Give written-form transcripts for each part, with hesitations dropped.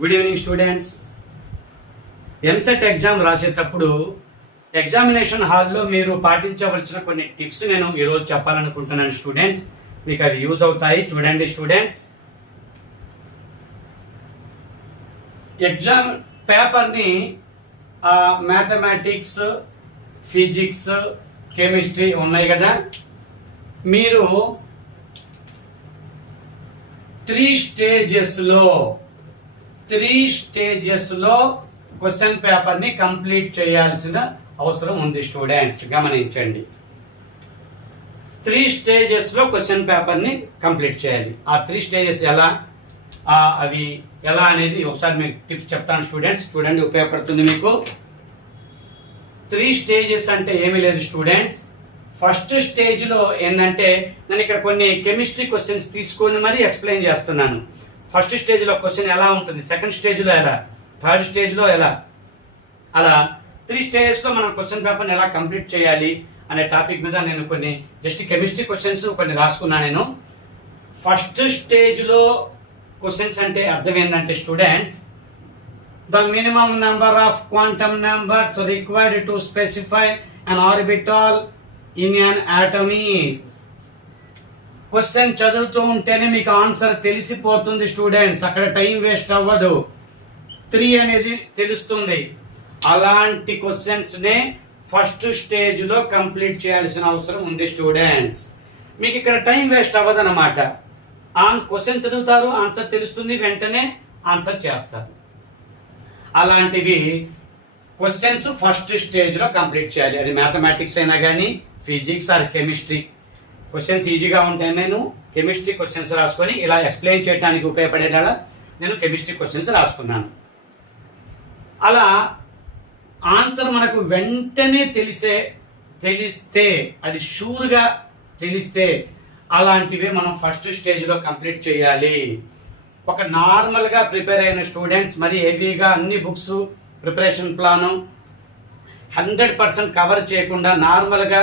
Good evening students. EAMCET exam రాసేటప్పుడు examination హాల్లో మీరు పాటించవలసిన కొన్ని టిప్స్ నేను ఈరోజు చెప్పాలనుకుంటున్నాను స్టూడెంట్స్. మీకు అవి యూజ్ అవుతాయి. చూడండి స్టూడెంట్స్, ఎగ్జామ్ పేపర్ని మ్యాథమెటిక్స్, ఫిజిక్స్, కెమిస్ట్రీ ఉన్నాయి కదా, మీరు 3 స్టేజెస్లో క్వశ్చన్ పేపర్ని కంప్లీట్ చేయాల్సిన అవసరం ఉంది స్టూడెంట్స్. గమనించండి, 3 స్టేజెస్లో క్వశ్చన్ పేపర్ని కంప్లీట్ చేయాలి. ఆ 3 స్టేజెస్ అవి ఎలా అనేది ఒకసారి మీకు టిప్స్ చెప్తాను స్టూడెంట్స్. చూడండి, ఉపయోగపడుతుంది మీకు. 3 స్టేజెస్ అంటే ఏమీ లేదు స్టూడెంట్స్. ఫస్ట్ స్టేజ్లో ఏంటంటే, నేను ఇక్కడ కొన్ని కెమిస్ట్రీ క్వశ్చన్స్ తీసుకొని మరీ ఎక్స్ప్లెయిన్ చేస్తున్నాను. ఫస్ట్ స్టేజ్లో క్వశ్చన్ ఎలా ఉంటుంది, సెకండ్ స్టేజ్లో ఎలా, థర్డ్ స్టేజ్లో ఎలా, అలా 3 స్టేజెస్లో మనం క్వశ్చన్ పేపర్ని ఎలా కంప్లీట్ చేయాలి అనే టాపిక్ మీద నేను కొన్ని జస్ట్ కెమిస్ట్రీ క్వశ్చన్స్ కొన్ని రాసుకున్నాను నేను. ఫస్ట్ స్టేజ్లో క్వశ్చన్స్ అంటే అర్థం ఏంటంటే students, the minimum number of quantum numbers required to specify an orbital in an atom is. Question చదువుతూ ఉంటేనే మీకు ఆన్సర్ తెలిసిపోతుంది స్టూడెంట్స్, అక్కడ టైం వేస్ట్ అవ్వదు. 3 అనేది తెలుస్తుంది. అలాంటి క్వశ్చన్స్ నే ఫస్ట్ స్టేజ్ లో కంప్లీట్ చేయాల్సిన అవసరం ఉంది స్టూడెంట్స్. మీకు ఇక్కడ టైం వేస్ట్ అవ్వదు అన్నమాట. క్వశ్చన్ చదువుతారు, ఆన్సర్ తెలుస్తుంది, వెంటనే ఆన్సర్ చేస్తారు. అలాంటివి క్వశ్చన్స్ ఫస్ట్ స్టేజ్ లో కంప్లీట్ చేయాలి. అది మ్యాథమెటిక్స్ అయినా కానీ, ఫిజిక్స్ ఆర్ కెమిస్ట్రీ. క్వశ్చన్స్ ఈజీగా ఉంటాయి. నేను కెమిస్ట్రీ క్వశ్చన్స్ రాసుకొని ఇలా ఎక్స్ప్లెయిన్ చేయడానికి ఉపయోగపడేలా నేను కెమిస్ట్రీ క్వశ్చన్స్ రాసుకున్నాను. అలా ఆన్సర్ మనకు వెంటనే తెలిస్తే అది షూర్గా తెలిస్తే అలాంటివే మనం ఫస్ట్ స్టేజ్లో కంప్లీట్ చేయాలి. ఒక నార్మల్గా ప్రిపేర్ అయిన స్టూడెంట్స్, మరి హెవీగా అన్ని బుక్స్ ప్రిపరేషన్ ప్లాను 100% కవర్ చేయకుండా నార్మల్గా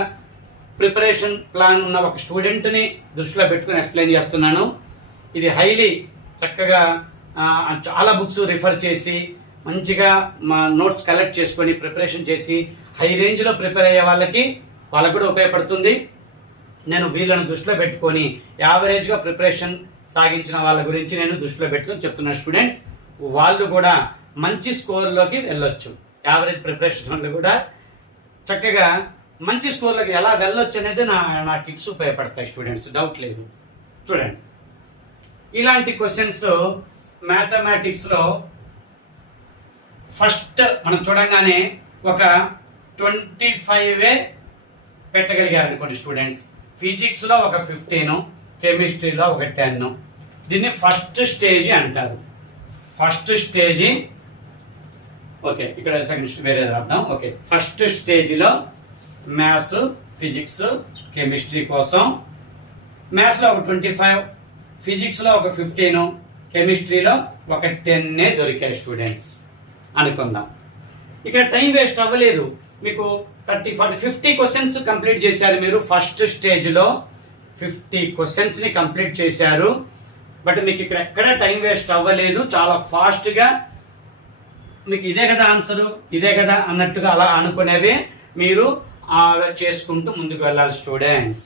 ప్రిపరేషన్ ప్లాన్ ఉన్న ఒక స్టూడెంట్ని దృష్టిలో పెట్టుకుని ఎక్స్ప్లెయిన్ చేస్తున్నాను. ఇది హైలీ చక్కగా చాలా బుక్స్ రిఫర్ చేసి మంచిగా మా నోట్స్ కలెక్ట్ చేసుకొని ప్రిపరేషన్ చేసి హై రేంజ్లో ప్రిపేర్ అయ్యే వాళ్ళకి కూడా ఉపయోగపడుతుంది. నేను వీళ్ళని దృష్టిలో పెట్టుకొని యావరేజ్గా ప్రిపరేషన్ సాగించిన వాళ్ళ గురించి నేను దృష్టిలో పెట్టుకొని చెప్తున్నాను స్టూడెంట్స్. వాళ్ళు కూడా మంచి స్కోర్లోకి వెళ్ళొచ్చు. యావరేజ్ ప్రిపరేషన్ వాళ్ళు కూడా చక్కగా మంచి స్కోర్లోకి ఎలా వెళ్ళొచ్చు అనేది నా టిప్స్ ఉపయోగపడతాయి స్టూడెంట్స్, డౌట్ లేదు. చూడండి, ఇలాంటి క్వశ్చన్స్ మ్యాథమెటిక్స్లో ఫస్ట్ మనం చూడంగానే ఒక 25 పెట్టగలిగారు అనుకోండి స్టూడెంట్స్. ఫిజిక్స్లో ఒక 15, కెమిస్ట్రీలో ఒక 10. దీన్ని ఫస్ట్ స్టేజ్ అంటారు. ఫస్ట్ స్టేజ్ ఓకే, ఇక్కడ సెకండ్ వేరే అర్థం. ఓకే, ఫస్ట్ స్టేజ్లో మ్యాథ్స్, ఫిజిక్స్, కెమిస్ట్రీ కోసం మ్యాథ్స్లో ఒక 25, ఫిజిక్స్లో ఒక 15, కెమిస్ట్రీలో ఒక 10 దొరికాయి స్టూడెంట్స్ అనుకుందాం. ఇక్కడ టైం వేస్ట్ అవ్వలేదు. మీకు 30, 40, 50 క్వశ్చన్స్ కంప్లీట్ చేశారు మీరు. ఫస్ట్ స్టేజ్లో 50 క్వశ్చన్స్ని కంప్లీట్ చేశారు. బట్ మీకు ఇక్కడ ఎక్కడ టైం వేస్ట్ అవ్వలేదు. చాలా ఫాస్ట్గా మీకు ఇదే కదా ఆన్సరు, ఇదే కదా అన్నట్టుగా అలా అనుకునేవి మీరు చేసుకుంటూ ముందుకు వెళ్ళాలి స్టూడెంట్స్.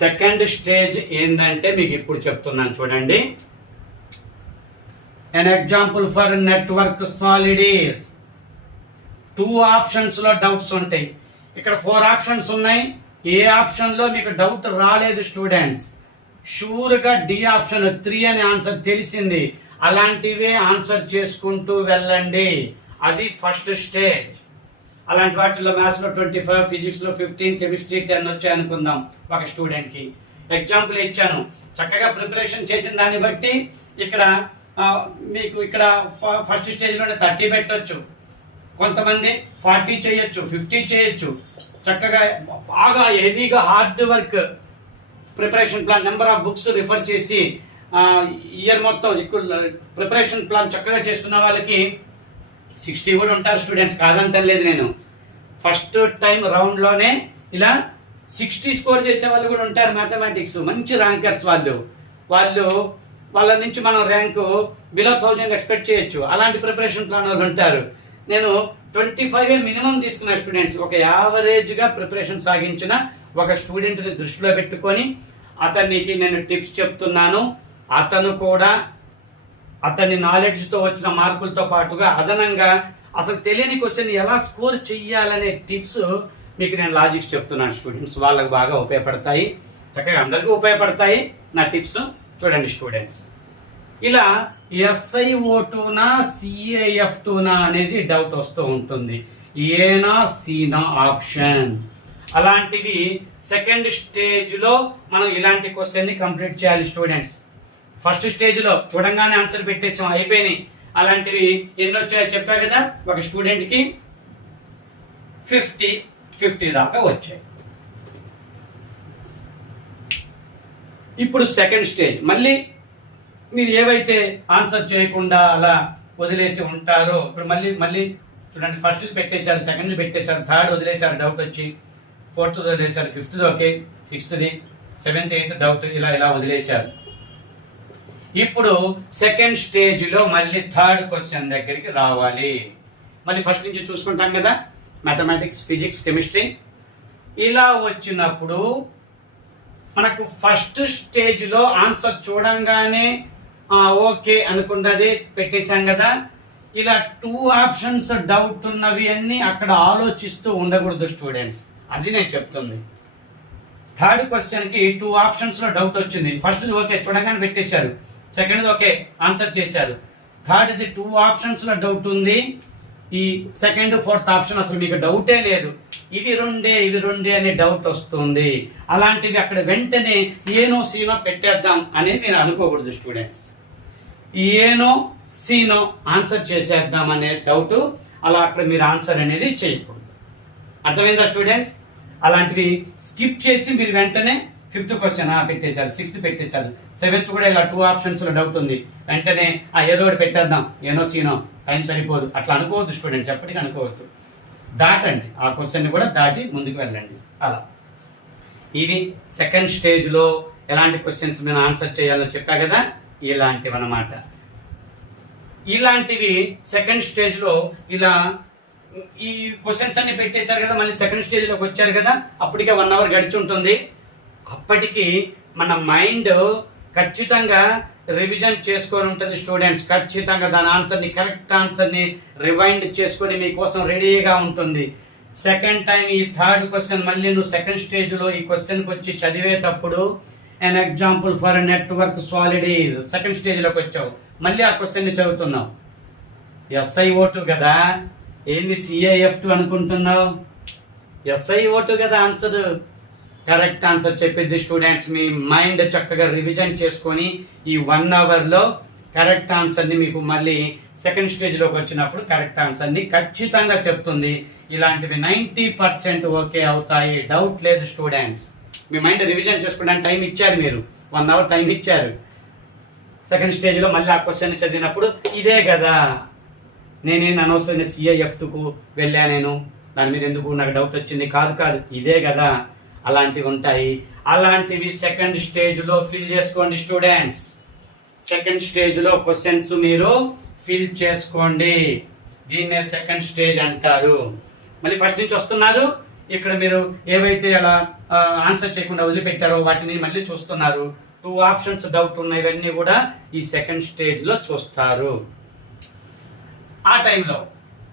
సెకండ్ స్టేజ్ ఏంటంటే మీకు ఇప్పుడు చెప్తున్నాను చూడండి. an example for network solid is. 2 options లో డౌట్స్ ఉంటాయి. ఇక్కడ 4 ఆప్షన్స్ ఉన్నాయి. ఏ ఆప్షన్ లో మీకు డౌట్ రాలేదు స్టూడెంట్స్, షూర్ గా డి ఆప్షన్ 3 అనే ఆన్సర్ తెలిసింది. అలాంటివే ఆన్సర్ చేసుకుంటూ వెళ్ళండి. అది ఫస్ట్ స్టేజ్. అలాంటి వాటిలో మ్యాథ్స్ లో 25, ఫిజిక్స్ లో 15, కెమిస్ట్రీ 10 వచ్చాయి అనుకుందాం ఒక స్టూడెంట్ కి. ఎగ్జాంపుల్ ఇచ్చాను. చక్కగా ప్రిపరేషన్ చేసిన దాన్ని బట్టి ఇక్కడ మీకు ఇక్కడ ఫస్ట్ స్టేజ్లోనే 30 పెట్టవచ్చు, కొంతమంది 40 చేయొచ్చు, 50 చేయొచ్చు. చక్కగా బాగా హెవీగా hard work preparation plan, number of books refer చేసి ఇయర్ మొత్తం ప్రిపరేషన్ ప్లాన్ చక్కగా చేసుకున్న వాళ్ళకి 60 కూడా ఉంటారు స్టూడెంట్స్, కాదంటలేదు నేను. ఫస్ట్ టైం రౌండ్లోనే ఇలా 60 స్కోర్ చేసే వాళ్ళు కూడా ఉంటారు మ్యాథమెటిక్స్, మంచి ర్యాంకర్స్ వాళ్ళు వాళ్ళ నుంచి మనం ర్యాంకు బిలో 1000 ఎక్స్పెక్ట్ చేయొచ్చు. అలాంటి ప్రిపరేషన్ ప్లాన్ వాళ్ళు ఉంటారు. నేను 25 మినిమం తీసుకున్న స్టూడెంట్స్, ఒక యావరేజ్గా ప్రిపరేషన్ సాగించిన ఒక స్టూడెంట్ని దృష్టిలో పెట్టుకొని అతనికి నేను టిప్స్ చెప్తున్నాను. అతను కూడా అతని నాలెడ్జ్తో వచ్చిన మార్కులతో పాటుగా అదనంగా అసలు తెలియని క్వశ్చన్ ఎలా స్కోర్ చెయ్యాలనే టిప్స్ మీకు నేను లాజిక్స్ చెప్తున్నాను స్టూడెంట్స్. వాళ్ళకి బాగా ఉపయోగపడతాయి, చక్కగా అందరికీ ఉపయోగపడతాయి నా టిప్స్. చూడండి స్టూడెంట్స్, ఇలా SiO2నా CaF2నా అనేది డౌట్ వస్తూ ఉంటుంది. ఏనా సీనా ఆప్షన్, అలాంటివి సెకండ్ స్టేజ్లో మనం ఇలాంటి క్వశ్చన్ని కంప్లీట్ చేయాలి స్టూడెంట్స్. ఫస్ట్ స్టేజ్లో చూడంగానే ఆన్సర్ పెట్టేసాం, అయిపోయినాయి. అలాంటివి ఎన్ని వచ్చాయో చెప్పా కదా, ఒక స్టూడెంట్కి 50 దాకా వచ్చాయి. ఇప్పుడు సెకండ్ స్టేజ్, మళ్ళీ మీరు ఏవైతే ఆన్సర్ చేయకుండా అలా వదిలేసి ఉంటారో, ఇప్పుడు మళ్ళీ చూడండి, ఫస్ట్ పెట్టేశారు, సెకండ్ పెట్టేశారు, థర్డ్ వదిలేశారు డౌట్ వచ్చి, ఫోర్త్ వదిలేశారు, ఫిఫ్త్ ఓకే, సిక్స్త్ది, సెవెంత్, ఎయిత్ డౌట్, ఇలా వదిలేశారు. ఇప్పుడు సెకండ్ స్టేజ్లో మళ్ళీ థర్డ్ క్వశ్చన్ దగ్గరికి రావాలి. మళ్ళీ ఫస్ట్ నుంచి చూసుకుంటాం కదా, మ్యాథమెటిక్స్, ఫిజిక్స్, కెమిస్ట్రీ. ఇలా వచ్చినప్పుడు మనకు ఫస్ట్ స్టేజ్లో ఆన్సర్ చూడంగానే ఓకే అనుకున్నది పెట్టేశాం కదా. ఇలా 2 ఆప్షన్స్ డౌట్ ఉన్నవి అన్ని అక్కడ ఆలోచిస్తూ ఉండకూడదు స్టూడెంట్స్, అది నేను చెప్తుంది. థర్డ్ క్వశ్చన్కి 2 ఆప్షన్స్లో డౌట్ వచ్చింది. ఫస్ట్ది ఓకే చూడగానే పెట్టేశారు, సెకండ్ది ఓకే ఆన్సర్ చేశారు, థర్డ్ది 2 ఆప్షన్స్లో డౌట్ ఉంది. ఈ సెకండ్, ఫోర్త్ ఆప్షన్ అసలు మీకు డౌటే లేదు, ఇవి రెండే అని డౌట్ వస్తుంది. అలాంటివి అక్కడ వెంటనే ఏనో సీనో పెట్టేద్దాం అనేది మీరు అనుకోకూడదు స్టూడెంట్స్. ఏనో సీనో ఆన్సర్ చేసేద్దాం అనే డౌట్ అలా అక్కడ మీరు ఆన్సర్ అనేది చేయకూడదు. అర్థమైందా స్టూడెంట్స్? అలాంటివి స్కిప్ చేసి మీరు వెంటనే 5th క్వశ్చన్ పెట్టేశారు, 6th పెట్టేశారు, 7th కూడా ఇలా 2 ఆప్షన్స్లో డౌట్ ఉంది, వెంటనే ఏదో ఒకటి పెట్టేద్దాం, ఏనో సీనో, టైం సరిపోదు, అట్లా అనుకోవద్దు స్టూడెంట్స్, ఎప్పటికీ అనుకోవద్దు. దాటండి, ఆ క్వశ్చన్ కూడా దాటి ముందుకు వెళ్ళండి. అలా ఇవి సెకండ్ స్టేజ్లో ఎలాంటి క్వశ్చన్స్ మీరు ఆన్సర్ చేయాలో చెప్పా కదా, ఇలాంటివి అన్నమాట. ఇలాంటివి సెకండ్ స్టేజ్లో ఇలా ఈ క్వశ్చన్స్ అన్ని పెట్టేశారు కదా, మళ్ళీ సెకండ్ స్టేజ్లోకి వచ్చారు కదా, అప్పటికే 1 అవర్ గడిచి ఉంటుంది. అప్పటికి మన మైండ్ ఖచ్చితంగా రివిజన్ చేసుకొని ఉంటుంది స్టూడెంట్స్. ఖచ్చితంగా దాని ఆన్సర్ని, కరెక్ట్ ఆన్సర్ని రివైండ్ చేసుకొని మీకోసం రెడీగా ఉంటుంది. సెకండ్ టైం ఈ థర్డ్ క్వశ్చన్ మళ్ళీ నువ్వు సెకండ్ స్టేజ్లో ఈ క్వశ్చన్కి వచ్చి చదివేటప్పుడు, an example for a network solid is, second స్టేజ్లోకి వచ్చావు, మళ్ళీ ఆ క్వశ్చన్ని చదువుతున్నావు. SiO2 కదా, ఏంది CaF2 అనుకుంటున్నావు? SiO2 కదా ఆన్సర్. కరెక్ట్ ఆన్సర్ చెప్పేది స్టూడెంట్స్. మీ మైండ్ చక్కగా రివిజన్ చేసుకొని ఈ 1 అవర్లో కరెక్ట్ ఆన్సర్ని మీకు మళ్ళీ సెకండ్ స్టేజ్లోకి వచ్చినప్పుడు కరెక్ట్ ఆన్సర్ని ఖచ్చితంగా చెప్తుంది. ఇలాంటివి 90% ఓకే అవుతాయి, డౌట్ లేదు స్టూడెంట్స్. మీ మైండ్ రివిజన్ చేసుకోవడానికి టైం ఇచ్చారు, మీరు 1 అవర్ టైం ఇచ్చారు. సెకండ్ స్టేజ్లో మళ్ళీ ఆ క్వశ్చన్ చదివినప్పుడు ఇదే కదా, నేనేం అనవసరంగా CaF2కు వెళ్ళా, నేను దాని మీద ఎందుకు నాకు డౌట్ వచ్చింది, కాదు ఇదే కదా. అలాంటివి ఉంటాయి. అలాంటివి సెకండ్ స్టేజ్లో ఫిల్ చేసుకోండి స్టూడెంట్స్. సెకండ్ స్టేజ్లో క్వశ్చన్స్ మీరు ఫిల్ చేసుకోండి, దీన్నే సెకండ్ స్టేజ్ అంటారు. మళ్ళీ ఫస్ట్ నుంచి వస్తున్నారు, ఇక్కడ మీరు ఏవైతే అలా ఆన్సర్ చేయకుండా వదిలిపెట్టారో వాటిని మళ్ళీ చూస్తున్నారు. 2 ఆప్షన్స్ డౌట్ ఉన్నవన్నీ కూడా ఈ సెకండ్ స్టేజ్లో చూస్తారు. ఆ టైంలో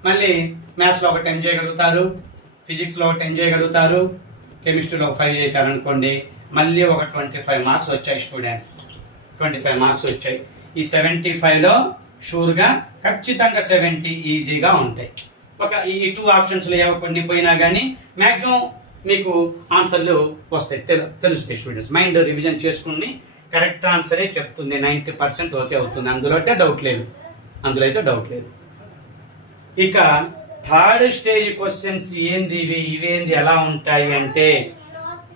మళ్ళీ మ్యాథ్స్లో ఒక 10 చేయగలుగుతారు, ఫిజిక్స్లో ఒక 10 చేయగలుగుతారు, కెమిస్ట్రీలో 5 చేశారనుకోండి, మళ్ళీ ఒక 25 మార్క్స్ వచ్చాయి స్టూడెంట్స్. 25 మార్క్స్ వచ్చాయి. ఈ 75లో షూర్గా ఖచ్చితంగా 70 ఈజీగా ఉంటాయి. ఒక ఈ 2 ఆప్షన్స్లో ఏవో కొన్ని పోయినా కానీ మ్యాక్సిమం మీకు ఆన్సర్లు వస్తాయి, తెలుస్తాయి స్టూడెంట్స్. మైండ్ రివిజన్ చేసుకుని కరెక్ట్ ఆన్సరే చెప్తుంది, 90% ఓకే అవుతుంది, అందులో అయితే డౌట్ లేదు. ఇక థర్డ్ స్టేజ్ క్వశ్చన్స్ ఏంది, ఇవేంది ఎలా ఉంటాయి అంటే,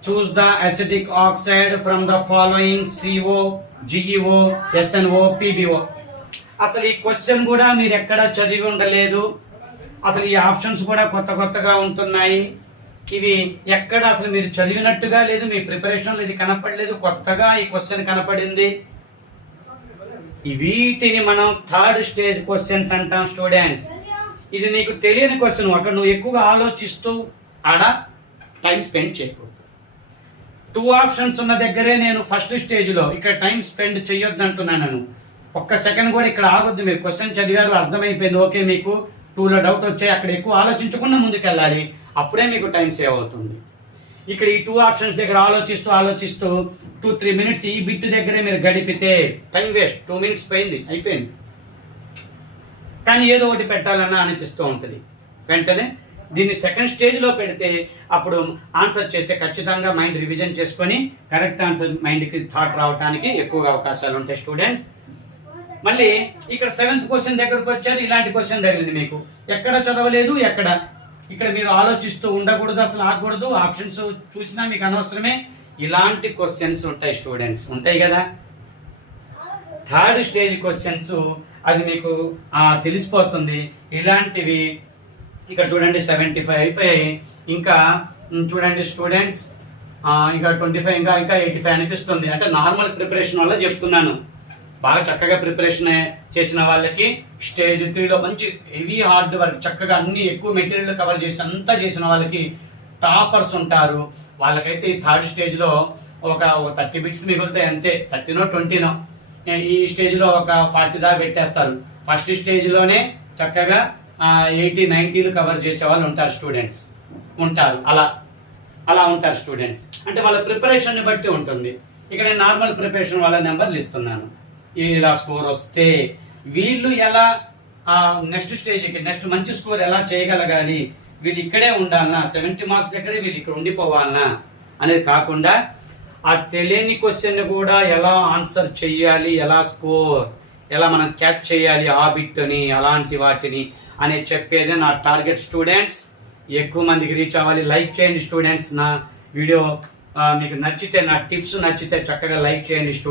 choose the acidic oxide from the following CO, GeO, SNO, PbO. అసలు ఈ క్వశ్చన్ కూడా మీరు ఎక్కడ చదివి ఉండలేదు, అసలు ఈ ఆప్షన్స్ కూడా కొత్తగా ఉంటున్నాయి. ఇవి ఎక్కడ అసలు మీరు చదివినట్టుగా లేదు, మీ ప్రిపరేషన్లో ఇది కనపడలేదు, కొత్తగా ఈ క్వశ్చన్ కనపడింది. వీటిని మనం థర్డ్ స్టేజ్ క్వశ్చన్స్ అంటాం స్టూడెంట్స్. ఇది నీకు తెలియని క్వశ్చన్, అక్కడ నువ్వు ఎక్కువగా ఆలోచిస్తూ ఆడ టైం స్పెండ్ చేయకూడదు. 2 ఆప్షన్స్ ఉన్న దగ్గరే నేను ఫస్ట్ స్టేజ్లో ఇక్కడ టైం స్పెండ్ చేయొద్దు అంటున్నాను. ఒక్క సెకండ్ కూడా ఇక్కడ ఆగొద్దు. మీరు క్వశ్చన్ చదివారు, అర్థమైపోయింది, ఓకే, మీకు 2లో డౌట్ వచ్చాయి, అక్కడ ఎక్కువ ఆలోచించకుండా ముందుకు వెళ్ళాలి. అప్పుడే మీకు టైం సేవ్ అవుతుంది. ఇక్కడ ఈ 2 ఆప్షన్స్ దగ్గర ఆలోచిస్తూ 2-3 మినిట్స్ ఈ బిట్ దగ్గరే మీరు గడిపితే టైం వేస్ట్. 2 మినిట్స్ అయిపోయింది. కానీ ఏదో ఒకటి పెట్టాలన్నా అనిపిస్తూ ఉంటుంది. వెంటనే దీన్ని సెకండ్ స్టేజ్లో పెడితే అప్పుడు ఆన్సర్ చేస్తే ఖచ్చితంగా మైండ్ రివిజన్ చేసుకొని కరెక్ట్ ఆన్సర్ మైండ్కి థాట్ రావడానికి ఎక్కువగా అవకాశాలు ఉంటాయి స్టూడెంట్స్. మళ్ళీ ఇక్కడ 7th క్వశ్చన్ దగ్గరకు వచ్చారు, ఇలాంటి క్వశ్చన్ తగిలింది మీకు. ఎక్కడ చదవలేదు, ఇక్కడ మీరు ఆలోచిస్తూ ఉండకూడదు, అసలు ఆగకూడదు, ఆప్షన్స్ చూసినా మీకు అనవసరమే. ఇలాంటి క్వశ్చన్స్ ఉంటాయి స్టూడెంట్స్, ఉంటాయి కదా. థర్డ్ స్టేజ్ క్వశ్చన్స్ అది మీకు తెలిసిపోతుంది. ఇలాంటివి ఇక్కడ చూడండి 75 అయిపోయాయి. ఇంకా చూడండి స్టూడెంట్స్, ఇంకా 25, ఇంకా 85 అనిపిస్తుంది. అంటే నార్మల్ ప్రిపరేషన్ వల్ల చెప్తున్నాను. బాగా చక్కగా ప్రిపరేషన్ చేసిన వాళ్ళకి స్టేజ్ 3లో మంచి హెవీ హార్డ్ వర్క్, చక్కగా అన్ని ఎక్కువ మెటీరియల్ కవర్ చేసి అంతా చేసిన వాళ్ళకి టాపర్స్ ఉంటారు. వాళ్ళకైతే ఈ థర్డ్ స్టేజ్లో ఒక 30 బిట్స్ మిగులుతాయి అంతే. 30నో 20నో. ఈ స్టేజ్లో ఒక 40 దాకా పెట్టేస్తారు. ఫస్ట్ స్టేజ్లోనే చక్కగా 80-90లు కవర్ చేసే వాళ్ళు ఉంటారు స్టూడెంట్స్, అలా ఉంటారు స్టూడెంట్స్. అంటే వాళ్ళ ప్రిపరేషన్ బట్టి ఉంటుంది. ఇక్కడ నేను నార్మల్ ప్రిపరేషన్ వాళ్ళ నెంబర్లు ఇస్తున్నాను. ఇలా స్కోర్ వస్తే వీళ్ళు ఎలా నెక్స్ట్ స్టేజ్కి నెక్స్ట్ మంచి స్కోర్ ఎలా చేయగలగాలి, వీళ్ళు ఇక్కడే ఉండాలన్నా, 70 మార్క్స్ దగ్గరే వీళ్ళు ఇక్కడ ఉండిపోవాలన్నా అనేది కాకుండా ఆ తెలియని క్వశ్చన్ కూడా ఎలా ఆన్సర్ చెయ్యాలి, ఎలా మనం క్యాచ్ చేయాలి ఆ బిట్ని, అలాంటి వాటిని అనేది చెప్పేది నా టార్గెట్ స్టూడెంట్స్. ఎక్కువ మందికి రీచ్ అవ్వాలి. లైక్ చేయండి స్టూడెంట్స్. నా వీడియో మీకు నచ్చితే, నా టిప్స్ నచ్చితే చక్కగా లైక్ చేయండి స్టూడెంట్స్.